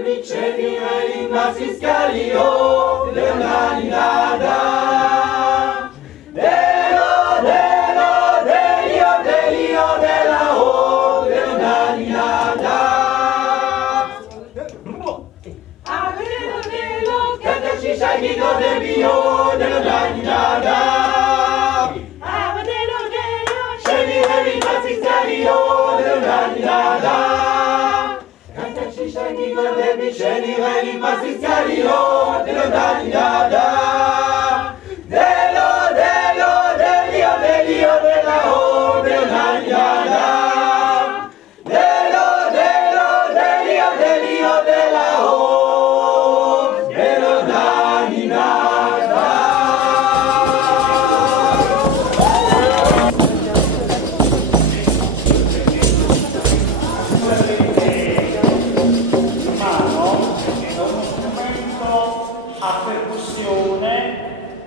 Viceni veli masiscali o leonani nada. Delo, delio, della o leonani nada. Avelo, cantaci sai dico del mio leonani nada. Avelo, scegli veli masiscali o leonani nada. Shiny golden shiny veli masiscali o dello nada. Delio della o dello nada. Delio della o dello nada.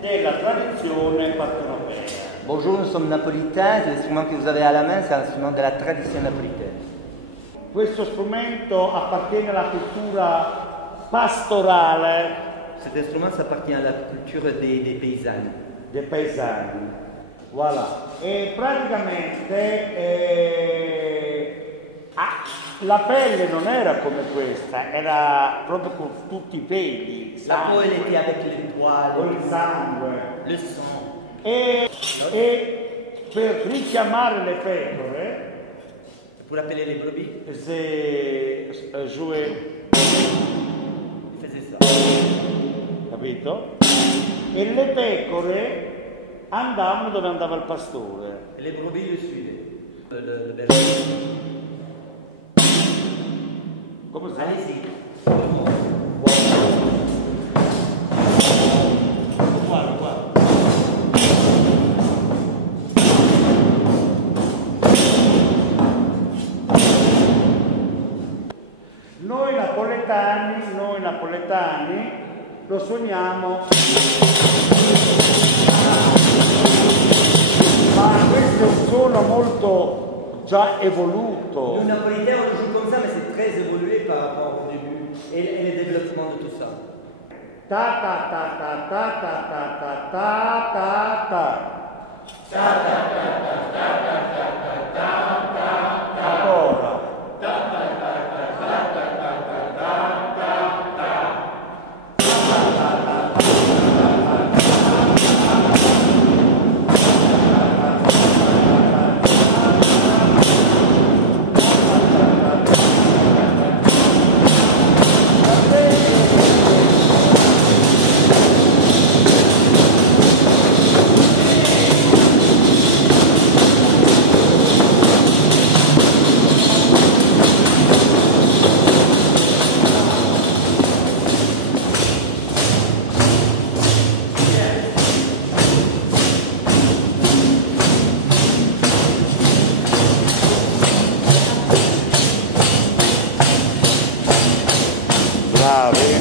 Della tradizione partenopea. Bonjour, nous sommes napolitains, l'instrument que vous avez à la main, c'est un instrument de la tradition napolitaine. Questo strumento appartiene alla cultura pastorale. Cet instrument, ça appartient à la culture des paysannes. Dei paesani. Voilà. E praticamente la pelle non era come questa, era proprio con tutti i peli. La peau, elle était avec les poils, con il sangue. le sang. E per richiamare le pecore, Pour appeler les brebis, jouer, il faisait ça. capito? E le pecore andavano dove andava il pastore. Et les brebis le suivaient. Le berger. Come si Allez-y. Guarda. Noi napoletani lo suoniamo, ma questo è un suono molto già evoluto. Nous, Napolitains, on le joue comme ça, mais c'est très évolué par rapport au début et le développement de tout ça. Ta ta ta ta ta ta ta ta ta ta ta. Ancora. Bravi.